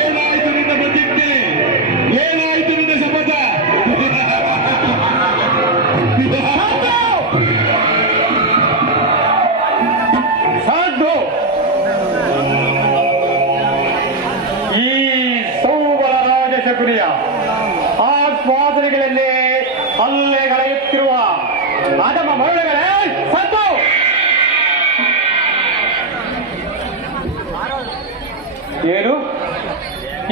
ಏನಾಯ್ತು ನಿನ್ನ ಪ್ರತಿಜ್ಞೆ? ಏನಾಯ್ತು ನಿನ್ನ ಶಪಥ? ಸಾಧು, ಈ ಸೌಬಲ ರಾಜಶಕುನಿಯ ಆಶ್ವಾಸನೆಗಳನ್ನೇ ಹಲ್ಲೆಗಳೆಯುತ್ತಿರುವ ಅಧಮ ಮರಳುಗಳೇ ಸದ್ದು. ಏನು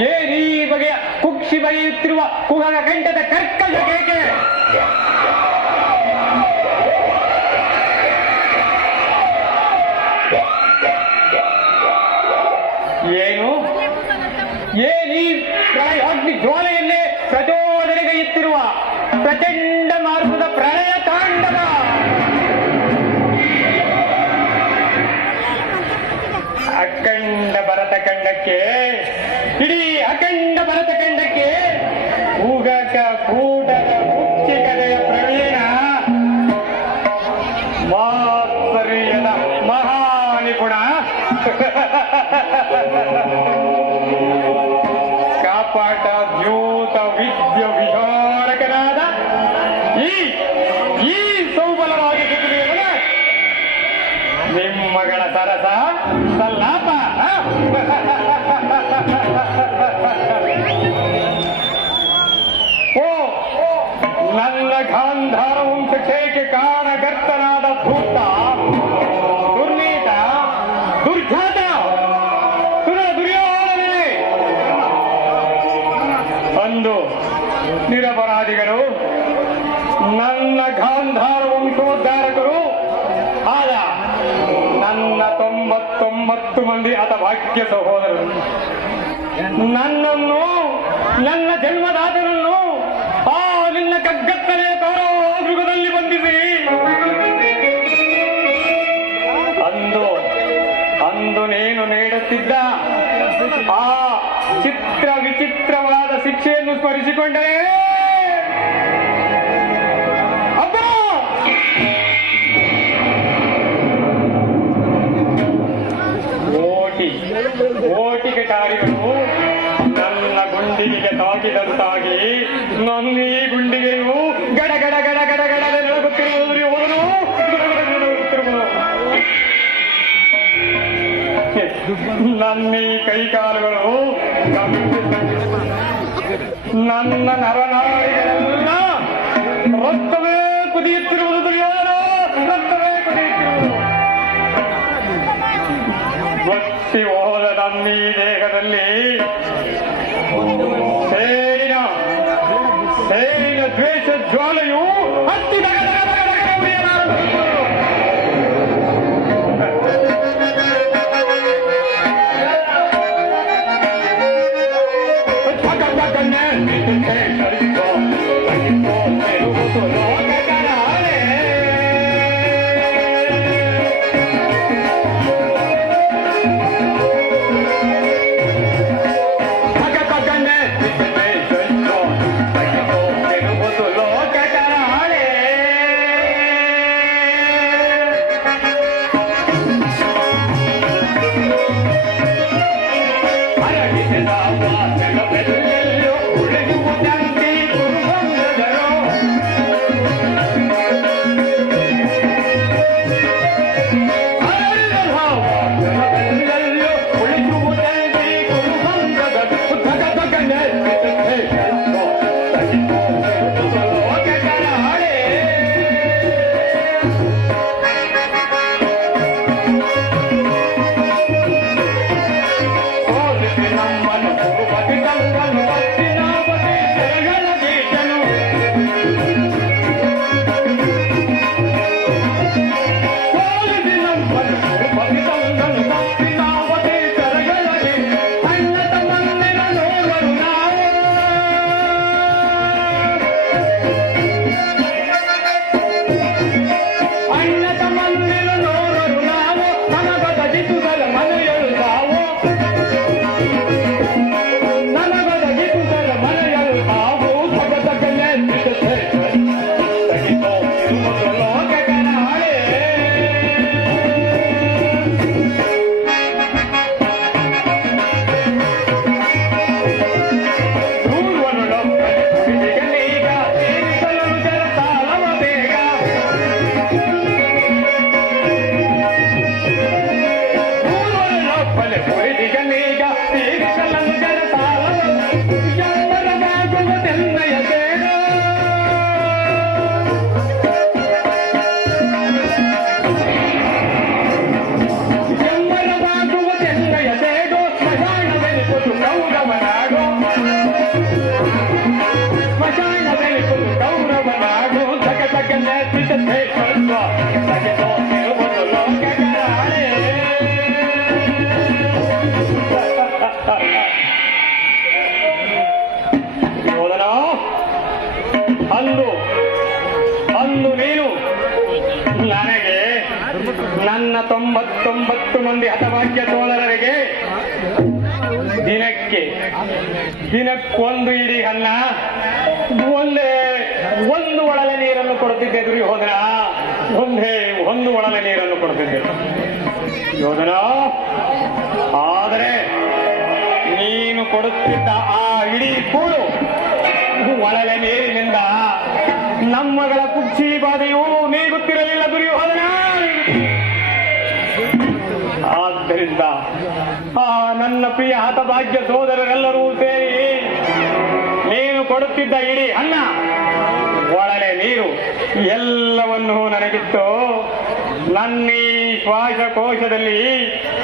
ಈ ಬಗೆಯ ಕುಕ್ಷಿ ಬಗೆಯುತ್ತಿರುವ ಕುಹರ ಕಂಠದ ಕರ್ಕಶ ಕೇಕೆ? ಏನು ಈ ಅಗ್ನಿ ಜ್ವಾಲೆಯನ್ನೇ ಪ್ರಚೋದನೆಗೈಯುತ್ತಿರುವ ಪ್ರಚಂಡ ಮಾರ್ಗದ ಪ್ರಳಯ ತಾಂಡವ? ಅಖಂಡ ಭರತ ಖಂಡಕ್ಕೆ, ಇಡೀ ಅಖಂಡ ಭರತ ಖಂಡಕ್ಕೆ ಉಗಕ ಕೂಟದ ಮುಚ್ಚಿಕತೆಯ ಪ್ರವೀಣ ಮಾತ್ಸರ್ಯದ ಮಹಾನಿಪುಣ ಕಾಪಾಟ ದ್ಯೂತ ವಿದ್ಯ ವಿಹಾರಕನಾದ ಈ ಸೌಬಲರಾಗಿ ನಿಮ್ಮಗಳ ಸರಸ ಸಲ್ಲಾಪ. ಓ ನನ್ನ ಗಾಂಧಾರ ವಂಶಕ್ಕೆ ಕಾರಣಕರ್ತನಾದ ಧೂತ, ದುರ್ನೀತ, ದುರ್ಘಾತ, ದುರ್ಯೋಧನೆ, ಅಂದು ನಿರಪರಾಧಿಗಳು ನನ್ನ ಗಾಂಧಾರ ವಂಶೋದ್ಧಾರಕರು ಆದ ನನ್ನ 99 ಮಂದಿ ಹತಭಾಗ್ಯ ಸಹೋದರರು ನನ್ನನ್ನು, ನನ್ನ ಜನ್ಮದಾತನನ್ನು ಆ ನಿನ್ನ ಕಗ್ಗತ್ತಲೆ ಕಾರಾಗೃಹದಲ್ಲಿ ಬಂಧಿಸಿ ಅಂದು ನೀನು ನೀಡುತ್ತಿದ್ದ ಆ ಚಿತ್ರ ವಿಚಿತ್ರವಾದ ಶಿಕ್ಷೆಯನ್ನು ಸ್ಮರಿಸಿಕೊಂಡರೆ ಓಟಿಗೆಟಾರಿಗಳು ನನ್ನ ಗುಂಡಿಗೆ ತಾಕಿದಂತಾಗಿ ನನ್ನ ಈ ಗುಂಡಿಗೆಯು ಗಡ ಗಡ ಗಡ ಗಡ ಗಡ ನಡುಗುತ್ತಿರುವುದು ಹೋದನು. ನನ್ನ ಈ ಕೈಕಾಲುಗಳು ನನ್ನ ನರನಾಡಿಗಳೆಲ್ಲ ರಕ್ತವೇ ಕುದಿಯುತ್ತಿರುವುದು ದುರ್ಯೋಧನ, ರಕ್ತವೇ ಕುದಿಯುತ್ತಿರುವುದು. ಭಕ್ತಿ ಹೋದ ನನ್ನ ಈ ದೇಹದಲ್ಲಿ ಸೇರಿನ ದ್ವೇಷ ಜ್ವಾಲೆಯು ಹತ್ತಿದ ಲೋಕ ಯೋಧನ, ಅಂದು ಅಂದು ನೀನು ನನಗೆ ನನ್ನ 99 ಮಂದಿ ಹತಭಾಗ್ಯ ಸೋದರರಿಗೆ ದಿನಕ್ಕೊಂದು ಇಡೀ ಅನ್ನ, ಒಂದು ಒಳಲೆ ನೀರನ್ನು ಕೊಡುತ್ತಿದ್ದೆ ದುರ್ಯೋಧನ. ಒಂದು ಒಳಲೆ ನೀರನ್ನು ಕೊಡುತ್ತಿದ್ದೆ ಯೋಧನ. ಆದರೆ ನೀನು ಕೊಡುತ್ತಿದ್ದ ಆ ಇಡೀ ಕೂಡು ಒಳಲೆ ನೀರಿನಿಂದ ನಮ್ಮಗಳ ಕುಕ್ಷಿ ಬಾಧೆಯೂ ನೀಗುತ್ತಿರಲಿಲ್ಲ ದುರ್ಯೋಧನ. ಆದ್ದರಿಂದ ಆ ನನ್ನ ಪ್ರಿಯ ಹತಭಾಗ್ಯ ಸೋದರರೆಲ್ಲರೂ ಸೇರಿ ನೀನು ಕೊಡುತ್ತಿದ್ದ ಇಡೀ ಅನ್ನ, ಒಳಲೆ ನೀರು ಎಲ್ಲವನ್ನೂ ನನಗಿತ್ತು ನನ್ನೀ ಶ್ವಾಸಕೋಶದಲ್ಲಿ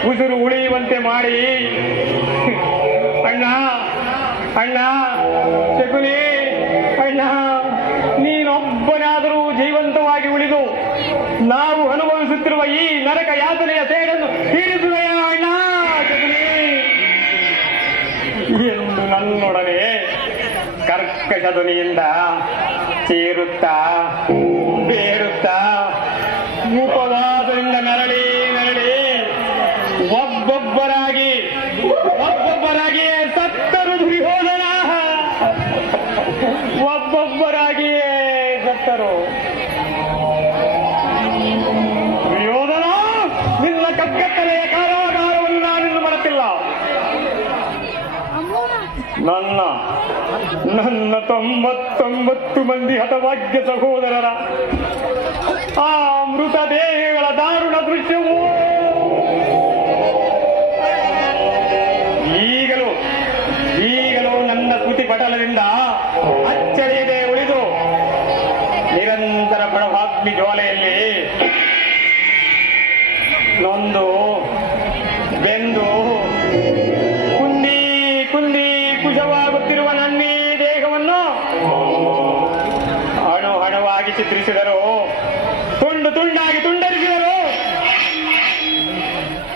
ಉಸಿರು ಉಳಿಯುವಂತೆ ಮಾಡಿ, ಅಣ್ಣ ಅಣ್ಣ ಶಕುನಿ ಅಣ್ಣ, ನೀನೊಬ್ಬನಾದರೂ ಜೀವಂತವಾಗಿ ಉಳಿದು ನಾವು ಅನುಭವಿಸುತ್ತಿರುವ ಈ ನರಕ ಯಾತನೆಯ ಸೇಡನ್ನು ತೀರಿಸುವೆಯ ಅಣ್ಣ ಶಕುನಿ ಎಂದು ನನ್ನೊಡನೆ ಕರ್ಕಶ ಧ್ವನಿಯಿಂದ ಚೀರುತ್ತಾ ಬೇರುತ್ತಾ ಮುಖವಾದದಿಂದ ನರಳಿ ಒಬ್ಬೊಬ್ಬರಾಗಿಯೇ ಸತ್ತರು ದುರ್ಯೋಧನ. ಒಬ್ಬೊಬ್ಬರಾಗಿಯೇ ಸತ್ತರು. ದುರ್ಯೋಧನ, ನಿನ್ನ ಕಗ್ಗತ್ತಲೆಯ ಕಾರಾಗಾರವನ್ನು ನಾನಿನ್ನು ಮರೆತಿಲ್ಲ. ನನ್ನ 99 ಮಂದಿ ಹತಭಾಗ್ಯ ಸಹೋದರರ ಆ ಮೃತದೇಹಗಳ ದಾರುಣ ದೃಶ್ಯವು ಈಗಲೂ ನನ್ನ ಸ್ಮೃತಿ ಪಟಲದಿಂದ ಅಚ್ಚಳಿಯದೆ ಉಳಿದು ನಿರಂತರ ಬಡವಾಗ್ನಿ ಜ್ವಾಲೆಯಲ್ಲಿ ನೊಂದು ಬೆಂದು ಕುಂದಿ ಕುಜವಾಗುತ್ತಿರುವ ನನ್ನೀ ದೇಹವನ್ನು ಅಣುವಾಗಿ ಚಿತ್ರಿಸಿದರು, ತುಂಡಾಗಿ ತುಂಡರಿಸಿದರು.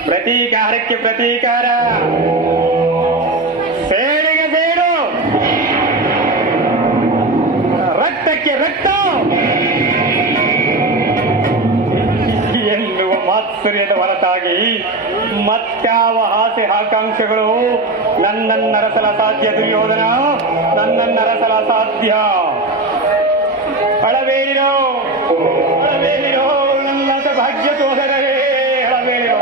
ಪ್ರತೀಕಾರಕ್ಕೆ ಪ್ರತೀಕಾರ, ಸೇಡಿಗೆ ಸೇಡು, ರಕ್ತಕ್ಕೆ ರಕ್ತ ಎನ್ನುವ ಮಾತ್ಸರ್ಯದ ಹೊರತಾಗಿ ಮತ್ಯಾವ ಆಸೆ ಆಕಾಂಕ್ಷೆಗಳು ನನ್ನನ್ನರಸಲ ಸಾಧ್ಯ ದುರ್ಯೋಧನ, ನನ್ನನ್ನರಸಲ ಸಾಧ್ಯ. ಅಳಬೇಡಿರೋ ನನ್ನ ಭಾಗ್ಯ ಸೋದರರೇ, ಅಳಬೇಡಿರೋ.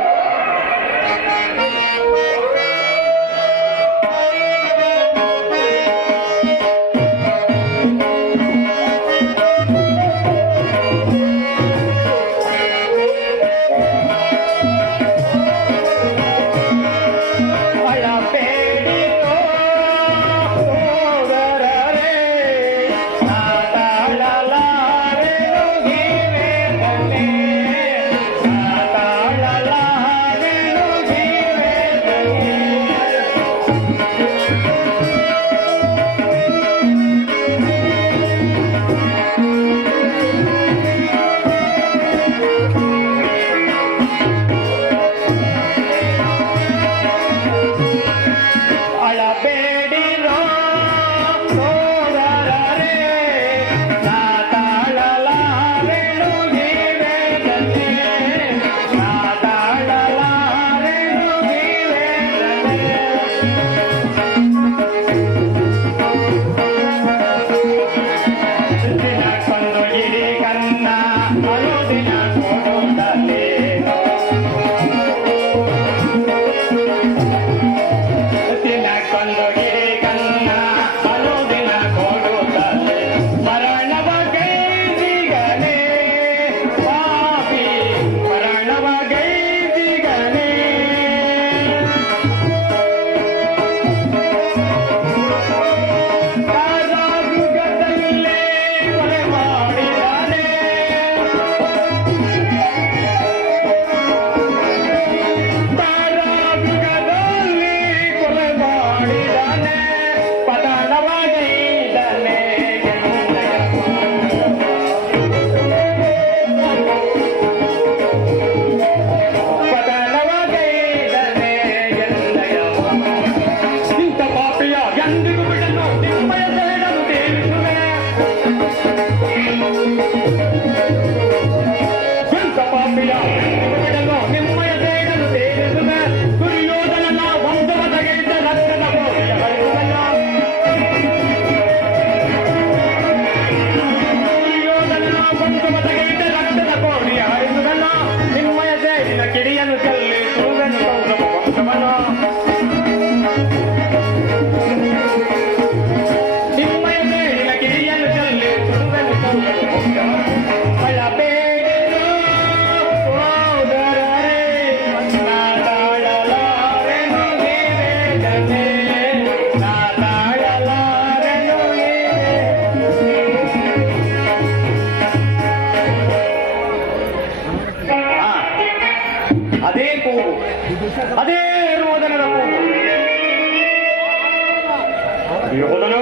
ಯೋಧನು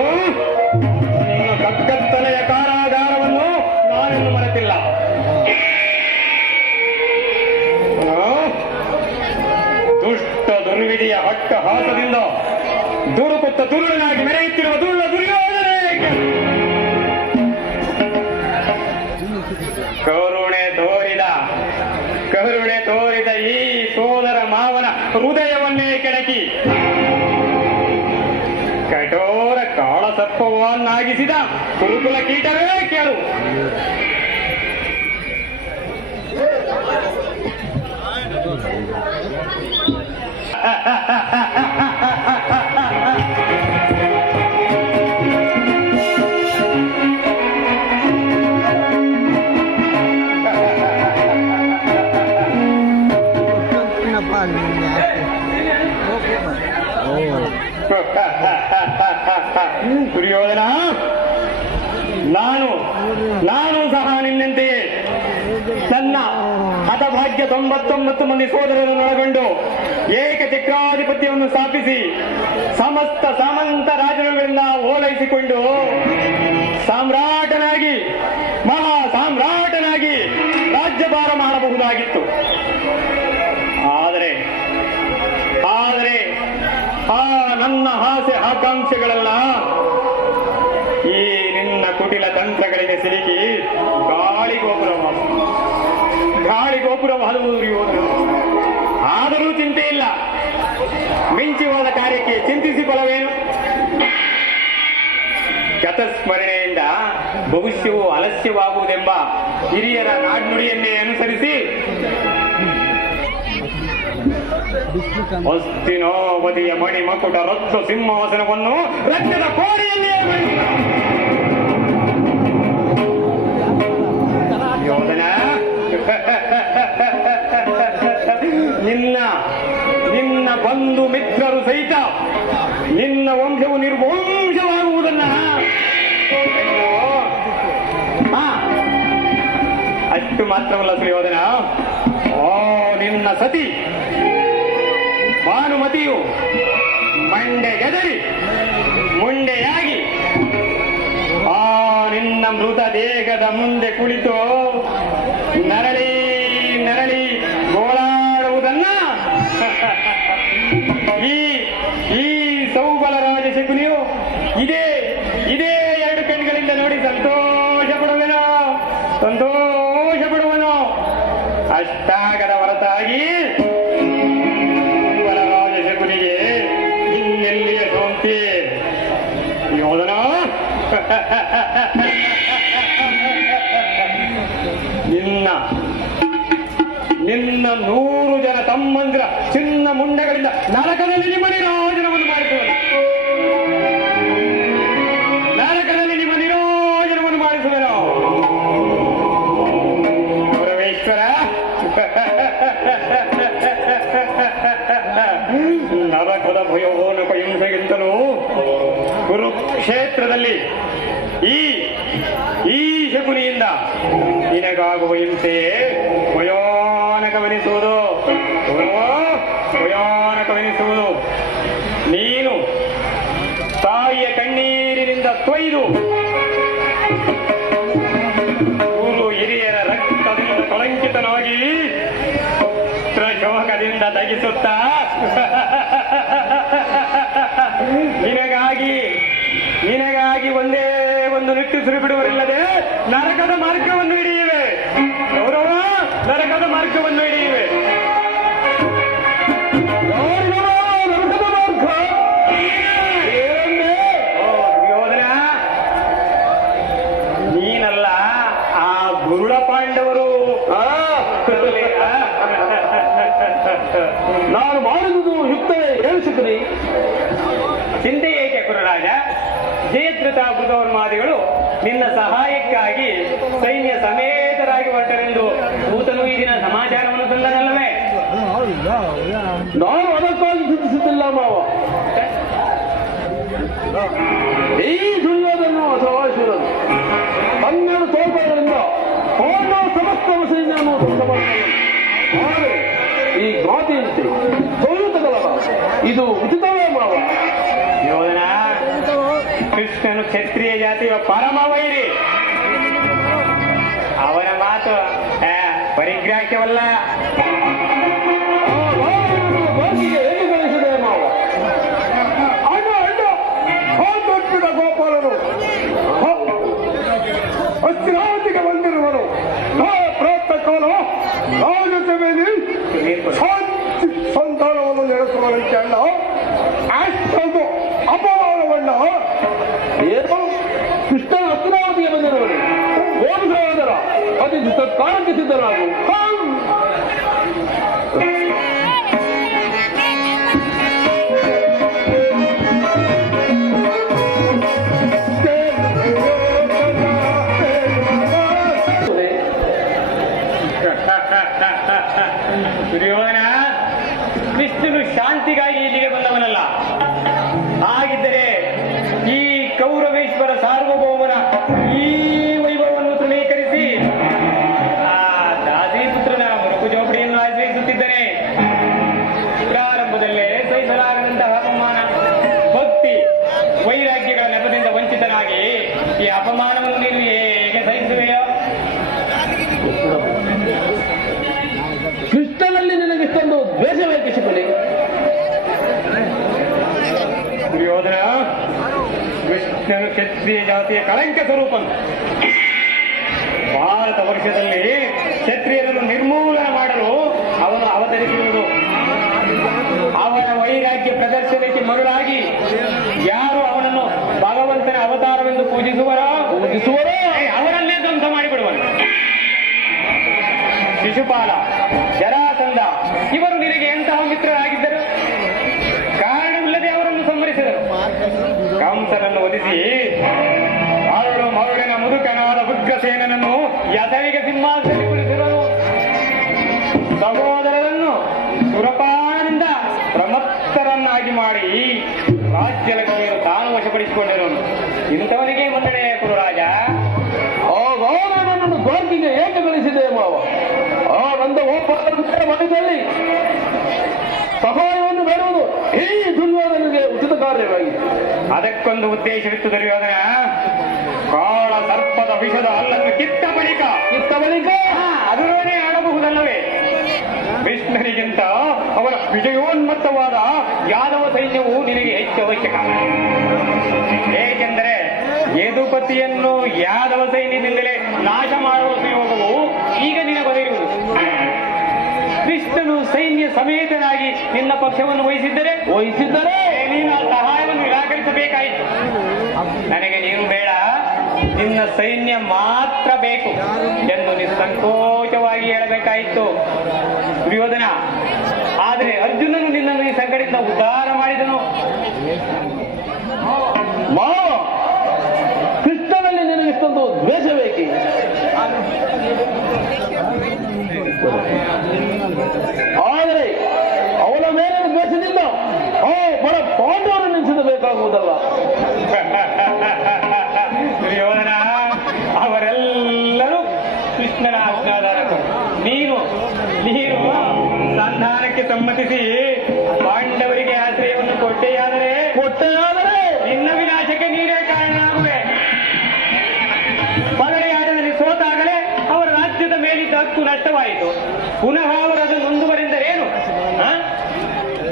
ನಿನ್ನ ಕಕ್ಕತ್ತಲೆಯ ಕಾರಾಗಾರವನ್ನು ನಾನಿನ್ನು ಮರೆತಿಲ್ಲ. ದುಷ್ಟ ದುರ್ವಿಧಿಯ ಹಟ್ಟಹಾಸದಿಂದ ದುರುಕುತ್ತ ದುರುಳನಾಗಿ ಮೆರೆಯುತ್ತಿರುವ ದುರ್ಯೋಧನೆ, ಕರುಣೆ ತೋರಿದ ಈ ಸೋದರ ಮಾವನ ಹೃದಯವನ್ನೇ ಕೆಣಕಿ ಕಠೋರ ಕಾಳಸರ್ಪವನ್ನಾಗಿಸಿದ ಕುರುಕುಲ ಕೀಟವೇ ಕೇಳು. ದುರ್ಯೋಧನ, ನಾನು ಸಹ ನಿನ್ನಂತೆಯೇ ನನ್ನ ಹತಭಾಗ್ಯ 99 ಮಂದಿ ಸೋದರರನ್ನು ಒಳಗೊಂಡು ಏಕಚಕ್ರಾಧಿಪತ್ಯವನ್ನು ಸ್ಥಾಪಿಸಿ ಸಮಸ್ತ ಸಾಮಂತ ರಾಜರುಗಳಿಂದ ಓಲೈಸಿಕೊಂಡು ಸಾಮ್ರಾಟನಾಗಿ ಮಹಾ ಸಾಮ್ರಾಟನಾಗಿ ರಾಜ್ಯಭಾರ ಮಾಡಬಹುದಾಗಿತ್ತು. ಆದರೆ ಆ ನನ್ನ ಆಸೆ ಆಕಾಂಕ್ಷೆಗಳೆಲ್ಲ ಈ ನಿನ್ನ ಕುಟಿಲ ತಂತ್ರಗಳಿಗೆ ಸಿಲುಕಿ ಗಾಳಿಗೋಪುರವಾದುವುದು ಯೋಧನು. ಆದರೂ ಚಿಂತೆ ಇಲ್ಲ, ಮಿಂಚಿ ಹೋದ ಕಾರ್ಯಕ್ಕೆ ಚಿಂತಿಸಿ ಫಲವೇನು? ಗತಸ್ಮರಣೆಯಿಂದ ಭವಿಷ್ಯವು ಅಲಸ್ಯವಾಗುವುದೆಂಬ ಹಿರಿಯರ ನಾಡ್ನುಡಿಯನ್ನೇ ಅನುಸರಿಸಿ ಹಸ್ತಿನಾವತಿಯ ಮಣಿಮಕುಟ ರತ್ನ ಸಿಂಹಾಸನವನ್ನು ರಕ್ತದ ಕೋಣೆಯಲ್ಲಿಯೇ ಯೋಧನ, ನಿನ್ನ ಬಂಧು ಮಿತ್ರರು ಸಹಿತ ನಿನ್ನ ವಂಶವು ನಿರ್ವಂಶವಾಗುವುದನ್ನ ಅಷ್ಟು ಮಾತ್ರವಲ್ಲ ಸುಯೋಧನ, ನಿನ್ನ ಸತಿ ಭಾನುಮತಿಯು ಮಂಡೆಗೆದರಿ ಮುಂಡೆಯಾಗಿ ನಿನ್ನ ಮೃತ ದೇಹದ ಮುಂದೆ ಕುಳಿತು ನರಳಿ ಗೋಳಾಡುವುದನ್ನ ಈ ಸೌಬಲ ರಾಜ ಶಕುನಿಯು ಇದೇ 2 ಕಣ್ಗಳಿಂದ ನೋಡಿ ಸಂತೋಷ ಪಡುವನು. ಅಷ್ಟಾಗದ ಹೊರತಾಗಿ ಬಲರಾಜ ಶಕುನಿಗೆ ಇನ್ನೆಲ್ಲಿಯ ಸೋಂತಿ ಯೋಧನ. ನಿನ್ನ 100 ಜನ ತಮ್ಮಂದಿರ ಚಿನ್ನ ಮುಂಡಗಳಿಂದ ನರಕದಲ್ಲಿ ನಿಮ್ಮ ನಿರೋಜನವನ್ನು ಮಾಡಿಸುವನು. ಗೌರವೇಶ್ವರ, ನರಕದ ಭಯೋನಕ ಹಿಂಸೆಗಿಂತಲೂ ಕುರುಕ್ಷೇತ್ರದಲ್ಲಿ ಈ ಶಕುನಿಯಿಂದ ನಿನಗಾಗುವ ಹಿಂಸೆಯೇ ಭಯಾನಕವೆನಿಸುವುದು. ನೀನು ತಾಯಿಯ ಕಣ್ಣೀರಿನಿಂದ ತೊಯ್ದು ಗುರು ಹಿರಿಯರ ರಕ್ತದಿಂದ ಕಳಂಕಿತನಾಗಿ ಶೋಕದಿಂದ ತಗಿಸುತ್ತಾ ನಿನಗಾಗಿ ಒಂದೇ ಒಂದು ನಿಟ್ಟುಸಿರು ಬಿಡುವರಿಲ್ಲದೆ ನರಕದ ಮಾರ್ಗವನ್ನು ಹಿಡಿಯುವೆ. ಗೌರವ, ನರಕದ ಮಾರ್ಗವನ್ನು ಹಿಡಿಯುವೆ. ಯೋಧನ, ನೀನಲ್ಲ ಆ ಗುರುಳ ಪಾಂಡವರು. ನಾನು ಮಾಡಿದುದು ಯುಕ್ತವೇ ಹೇಳಿಸುತ್ತೀನಿ. ಚಿಂತೆ ಏಕೆ ಗುರುರಾಜ? ಜಯದ್ರಥ ಬೃಹನ್ಮಾದಿಗಳು ನಿನ್ನ ಸಹಾಯಕ್ಕಾಗಿ ಸೈನ್ಯ ಸಮೇತರಾಗಿ ಹೊರಟರೆಂದು ಭೂತನು ಈ ದಿನ ಸಮಾಚಾರವನ್ನು ತಂದನಲ್ಲವೇ? ನಾನು ಅದಕ್ಕಾಗಿ ಚಿಂತಿಸುತ್ತಿಲ್ಲ ಮಾವ. ಈ ದುರ್ಯೋಧನ ಅಥವಾ ಶಿವನು 12 ತೋರ್ಪಗಳಿಂದ ಪಾಂಡವ ಸಮಸ್ತ ಸೈನ್ಯವನ್ನು ಧ್ವಂಸ ಮಾಡಬಲ್ಲ. ಆದರೆ ಈ ಗಾತಿಯಂತೆ ಸೋಲುತ್ತದಲ್ಲ, ಇದು ಉಚಿತವೇ ಮಾವ. ಯೋಧನ, ಕ್ಷತ್ರಿಯ ಜಾತಿಯ ಪರಮ ವೈರಿ. ಅವನ ಮಾತು ಪರಿಗ್ರಾಹ್ಯವಲ್ಲ. ಬಾಗಿಗೆ ಹೇಗೆ ಕಳಿಸಿದೆ ಮಾವ? ಅಣ್ಣ ದೊಡ್ಡ ಗೋಪಾಲನು ಅಸ್ತಿರಾವತಿಗೆ ಬಂದಿರುವನು. ಪ್ರಾತಃ ಕಾಲ ರಾಜಸಭೆಯಲ್ಲಿ ಸಂತಾನವನ್ನು ನಡೆಸುವಂತೆ ಅಣ್ಣ. ಅಷ್ಟೊಂದು ಅಪಮಾನವಣ್ಣ. ಏನು ಕೃಷ್ಣನ ಅಸ್ತಿರಾವತಿಗೆ ಬಂದಿರುವನು? ಓದು ಸಹೋದರ, ಅತಿ ಸತ್ಕಾರಕ್ಕೆ ಸಿದ್ಧನಾಗು. ದುರ್ಯೋಧನ, ಕೃಷ್ಣನು ಶಾಂತಿಗಾಗಿ ಇಲ್ಲಿಗೆ ಬಂದವನಲ್ಲ. ಹಾಗಿದ್ದರೆ ಈ ಕೌರವೇಶ್ವರ ಸಾರ್ವಭೌಮನ ಈ ವೈಭವವನ್ನು ತೃಣೀಕರಿಸಿ ಆ ದಾಸಿಪುತ್ರನ ಮುರುಕು ಜೋಪಡಿಯನ್ನು ಆಶ್ರಯಿಸುತ್ತಿದ್ದನೆ. ಪ್ರಾರಂಭದಲ್ಲೇ ಸಹಿಸಲಾಗದಂತಹ ಅಪಮಾನ, ಭಕ್ತಿ ವೈರಾಗ್ಯಗಳ ನೆಪದಿಂದ ವಂಚಿತನಾಗಿ ಈ ಅಪಮಾನವನ್ನು ನೀನು ಹೇಗೆ ಸಹಿಸುವೆಯೋ? ಕೃಷ್ಣನಲ್ಲಿ ನಿನಗಿಷ್ಟೊಂದು ದ್ವೇಷವೇಕೆ ಶಿಖಲಿ? ದುರ್ಯೋಧನ, ಕೃಷ್ಣನು ಕ್ಷತ್ರಿಯ ಜಾತಿಯ ಕಳಂಕ ಸ್ವರೂಪನು. ಭಾರತ ವರ್ಷದಲ್ಲಿ ಕ್ಷತ್ರಿಯರನ್ನು ನಿರ್ಮೂಲನ ಮಾಡಲು ಅವನು ಅವತರಿಸಿರುವುದು. ಅವನ ವೈರಾಗ್ಯ ಪ್ರದರ್ಶನಕ್ಕೆ ಮರುಳಾಗಿ ಯಾರು ಅವನನ್ನು ಭಗವಂತನ ಅವತಾರವೆಂದು ಪೂಜಿಸುವರೋ ಅವರನ್ನೇ ಧ್ವಂಸ ಮಾಡಿಬಿಡುವನು. ಶಿಶುಪಾಲ, ಜರಾಸಂಧ ಇವರು ನಿನಗೆ ಎಂತಹ ಮಿತ್ರರಾಗಿದ್ದರು? ಕಾರಣವಿಲ್ಲದೆ ಅವರನ್ನು ಸಂಹರಿಸಿದರು. ಕಂಸನನ್ನು ಒದಿಸಿ ಮರುಳಿನ ಮುದುಕನಾದ ಉಗ್ರಸೇನನನ್ನು ಯಥವಿಗೆ ಸಿಂಹಾಸನದಲ್ಲಿ ಕುಳಿಸಿದನು. ಸಹೋದರರನ್ನು ಸುರಪಾನದಿಂದ ಪ್ರಮತ್ತರನ್ನಾಗಿ ಮಾಡಿ ರಾಜ್ಯಲಕ್ಷ್ಮಿಯನ್ನು ತಾನು ವಶಪಡಿಸಿಕೊಂಡಿರುವನು. ಇಂಥವನಿಗೆ ಮುನ್ನಡೆ ಕುರುರಾಜ. ನನ್ನನ್ನು ದ್ವಾರಕಿಗೆ ಏಕೆ ಕಳಿಸಿದೆ ಮಾವ? ಆ ನಂದ ಮನೆಯಲ್ಲಿ ಸಹಾಯವನ್ನು ಬೇಡುವುದು ಈ ದುರ್ಯೋಧನಿಗೆ ಉಚಿತ ಕಾರ್ಯವಾಗಿದೆ. ಅದಕ್ಕೊಂದು ಉದ್ದೇಶವಿತ್ತು ದುರ್ಯೋಧನ. ಕಾಳ ಸರ್ಪದ ವಿಷದ ಅಲ್ಲನ್ನು ಕಿತ್ತ ಬಳಿಕ ಅದರೊಡನೆ ಆಡಬಹುದಲ್ಲವೇ? ಕೃಷ್ಣನಿಗಿಂತ ಅವರ ವಿಜಯೋನ್ಮತ್ತವಾದ ಯಾದವ ಸೈನ್ಯವು ನಿನಗೆ ಹೆಚ್ಚು ಅವಶ್ಯಕ. ಏಕೆಂದರೆ ಯದುಪತಿಯನ್ನು ಯಾದವ ಸೈನ್ಯದಿಂದಲೇ ನಾಶ ಮಾಡುವ ಸುಯೋಗವು ಈಗ ನಿನಗೊದಗಿರುವುದು. ಕೃಷ್ಣನು ಸೈನ್ಯ ಸಮೇತನಾಗಿ ನಿನ್ನ ಪಕ್ಷವನ್ನು ವಹಿಸಿದ್ದರೆ ನೀನು ಆ ಸಹಾಯವನ್ನು ನಿರಾಕರಿಸಬೇಕಾಯಿತು. ನನಗೆ ನೀನು ಬೇಡ, ನಿನ್ನ ಸೈನ್ಯ ಮಾತ್ರ ಬೇಕು ಎಂದು ನಿಸ್ಸಂಕೋಚವಾಗಿ ಹೇಳಬೇಕಾಯಿತು ದುರ್ಯೋಧನ. ಆದರೆ ಅರ್ಜುನನು ನಿನ್ನನ್ನು ಈ ಸಂಕಟದಿಂದ ಉದ್ಧಾರ ಮಾಡಿದನು. ಮಾವ, ಕೃಷ್ಣನಲ್ಲಿ ನಿನಗಿಷ್ಟೊಂದು ದ್ವೇಷವೇಕೆ? ಆದರೆ ಅವನ ಮೇಲೆ ದ್ವೇಷದಿಂದ ಬಡ ಪಾಂಡವರು ನೆನೆಸಬೇಕಾಗುವುದಲ್ಲ. ದುರ್ಯೋಧನ, ಅವರೆಲ್ಲರೂ ಕೃಷ್ಣನ ಆಜ್ಞಾಧಾರಕರು. ನೀನು ಸಂಧಾನಕ್ಕೆ ಸಮ್ಮತಿಸಿ ಪಾಂಡವರಿಗೆ ಆಶ್ರಯವನ್ನು ಕೊಟ್ಟೆಯಾದರೆ ನಿನ್ನ ವಿನಾಶಕ್ಕೆ ನೀನೇ ಕಾರಣನಾಗುವೆ. ಪಗಡೆಯಾಟದಲ್ಲಿ ಸೋತಾಗಲೇ ಅವರ ರಾಜ್ಯದ ಮೇಲಿದ್ದ ಹಕ್ಕು ನಷ್ಟವಾಯಿತು. ಪುನಃ ಅವರದು ಮುಂದುವರೆಂದರೇನು?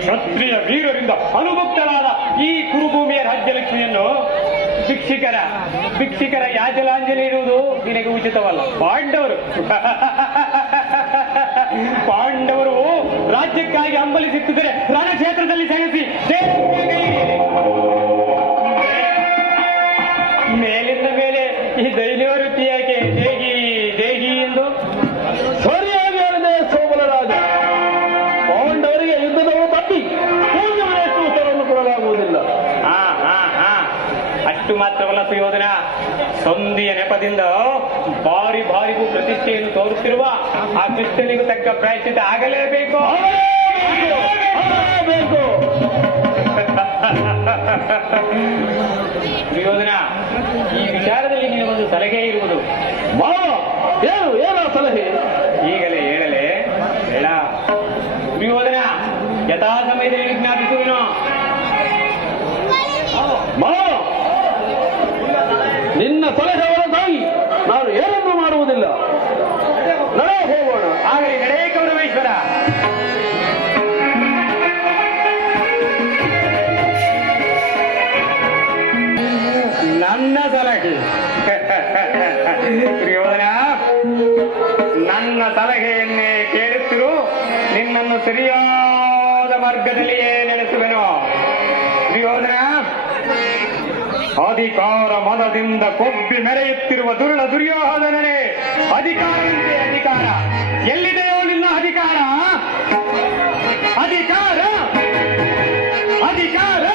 ಕ್ಷತ್ರಿಯ ವೀರರಿಂದ ಅನುಭಕ್ತರಾದ ಈ ಕುರುಭೂಮಿಯ ರಾಜ್ಯಲಕ್ಷ್ಮಿಯನ್ನು ಭಿಕ್ಷಿಕರ ಯಾಜಲಾಂಜಲಿ ಇಡುವುದು ನಿನಗೆ ಉಚಿತವಲ್ಲ. ಪಾಂಡವರು ರಾಜ್ಯಕ್ಕಾಗಿ ಹಂಬಲಿಸುತ್ತಿದ್ದರೆ ರಣಕ್ಷೇತ್ರದಲ್ಲಿ ಸೆಣಸಿ ಮೇಲಿಂದ ಮೇಲೆ ಈ ದೈನ್ಯವೃತ್ತಿ ಯಾಕೆ ದೇಹಿ ಎಂದು ಸರಿಯಾಗಿ ಹೇಳಿದೆ ಸೋಮಲರಾಜ. ಪಾಂಡವರಿಗೆ ಯುದ್ಧದವರು ತಪ್ಪಿ ಪೂರ್ಣವೆಷ್ಟು ಉತ್ತರವನ್ನು ಕೊಡಲಾಗುವುದಿಲ್ಲ. ಅಷ್ಟು ಮಾತ್ರವಲ್ಲ ಸುಯೋಧನ, ಸಂಧಿಯ ನೆಪದಿಂದ ಬಾರಿಗೂ ಪ್ರತಿಷ್ಠೆಯನ್ನು ತೋರುತ್ತಿರುವ ಆ ಕೃಷ್ಣನಿಗೂ ತಕ್ಕ ಪ್ರಾಯಶ್ಚಿತ ಆಗಲೇಬೇಕು. ಸುಯೋಧನ, ಈ ವಿಚಾರದಲ್ಲಿ ನಿನಗೊಂದು ಸಲಹೆ ಇರುವುದು. ಏನು ಸಲಹೆ? ಈಗಲೇ ಹೇಳಲೇ ಹೇಳ. ಸುಯೋಧನ, ಯಥಾ ಸಮಯದಲ್ಲಿ ವಿಜ್ಞಾಪಿಸುವನು. ದುರ್ಯೋಧನ, ನನ್ನ ಸಲಹೆಯನ್ನೇ ಕೇಳುತ್ತಿರು, ನಿನ್ನನ್ನು ಸರಿಯಾದ ಮಾರ್ಗದಲ್ಲಿಯೇ ನಡೆಸುವೆನು. ದುರ್ಯೋಧನ, ಅಧಿಕಾರ ಮದದಿಂದ ಕೊಬ್ಬಿ ಮೆರೆಯುತ್ತಿರುವ ದುರ್ಯೋಧನನೇ, ಅಧಿಕಾರವಂತೆ ಅಧಿಕಾರ ಎಲ್ಲಿದೆಯೋ ನಿನ್ನ ಅಧಿಕಾರ? ಅಧಿಕಾರ ಅಧಿಕಾರ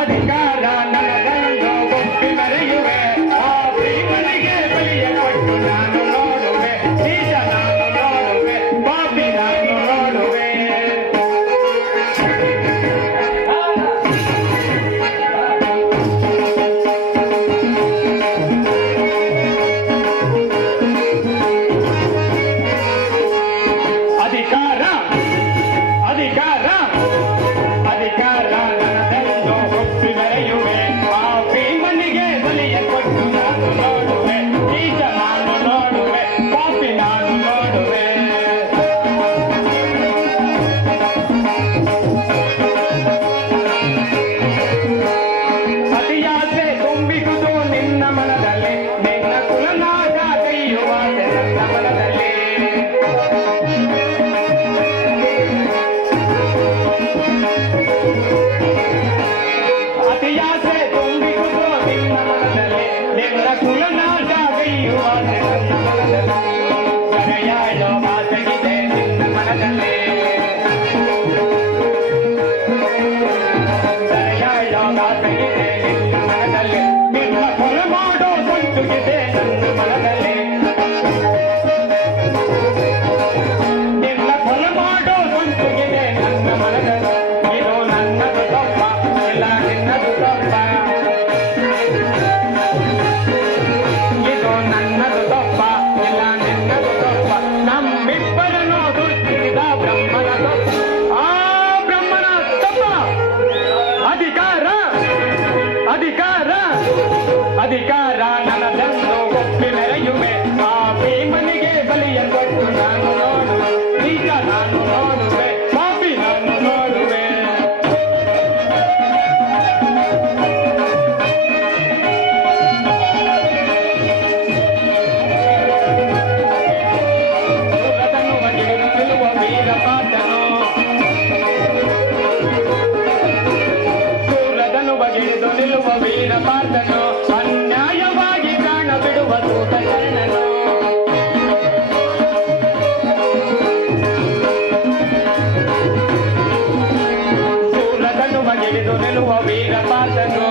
ಅಧಿಕಾರ ನನ್ನದೆಂದು ಕೊಬ್ಬಿ ಮೆರೆಯುವೆ. ಆ ಭೀಮನಿಗೆ ಬಲಿಯ ಕೊಟ್ಟು ನಾನು ನೋಡುವೆ, ನೀಚ ನಾನು ನೋಡುವೆ, ಪಾಪಿ ನಾನು ನೋಡುವೆ. ಅಧಿಕಾರ ಅಧಿಕಾರ ಅಧಿಕಾರ ನನ್ನದೆಂದು ಕೊಬ್ಬಿ ಮೆರೆಯುವೆ. ಆ ಭೀಮನಿಗೆ ಬಲಿಯ ಕೊಟ್ಟು ನಾನು ನೋಡುವೆ, ನೀಚ ನಾನು ನೋಡುವೆ, ಪಾಪಿ ನಾನು ನೋಡುವೆ. ಅತಿಯಾಸೆ ತುಂಬಿದುದು ನಿನ್ನ ಮನದಲ್ಲಿ, ನಿನ್ನ ಕುಲನಾಗ ಕೈಯುವ ನನ್ನ ಮನದಲ್ಲಿ. ಅತಿಯಾಸೆ ತುಂಬಿದುದು ನಿನ್ನ ಮನದಲ್ಲಿ, ನಿನ್ನ ಕುಲನಾಗ ಕೈಯುವ ನನ್ನ ಮನದಲ್ಲಿ. ಸರೆಯಾಳೋ ಮಾತಗಿದೆ ನಿನ್ನ ಮನದಲ್ಲಿ, ಸರೆಯಾಳೋ ಮಾತಗಿದೆ ನಿನ್ನ ಮನದಲ್ಲಿ. ನಿನ್ನ ಕೊಲೆ ಮಾಡೋ ಸಂಚುಗಿದೆ ನನ್ನ ಮನದಲ್ಲಿ, ನಿನ್ನ ಕೊಲೆ ಮಾಡೋ ಸಂಚುಗಿದೆ ನನ್ನ ಮನದಲ್ಲಿ. ಇದು ನನ್ನದು ತಪ್ಪ, ಇಲ್ಲ ನಿನ್ನದು ತಪ್ಪ, ಇದು ನನ್ನದು ತಪ್ಪ, ಇಲ್ಲ ನಿನ್ನದು ತಪ್ಪ. ನಮ್ಮಿಬ್ಬರನ್ನು ಸೃಷ್ಟಿಸಿದ ಬ್ರಹ್ಮನ ತಪ್ಪ, ಆ ಬ್ರಹ್ಮನ ತಪ್ಪ. ಅಧಿಕಾರ ಅಧಿಕಾರ ಅಧಿಕಾರ ನನ್ನದೆಂದು ಒಪ್ಪಿ ಮೆರೆಯುವೆ. ಆ ಭೀಮನಿಗೆ ಬಲಿಯ ಕೊಟ್ಟು ನಾನು ನೋಡುವೆ, ನೀಚ ನಾನು ನೋಡುವೆ, ಪಾಪಿ ನಾನು ನೋಡುವೆ. ಸುರದನು ಬಗೆದು ನಿಲ್ಲುವ ವೀರಪಾತನು, ಸುರದನು ಬಗೆದು ನಿಲ್ಲುವ ವೀರಪಾತನು, ಅನ್ಯಾಯವಾಗಿ ಪ್ರಾಣ ಬಿಡುವ ದೂತಕರ್ಣನು. ಸೂರದನು ಬಗೆದು ನಿಲ್ಲುವ ವೀರಪಾತನು,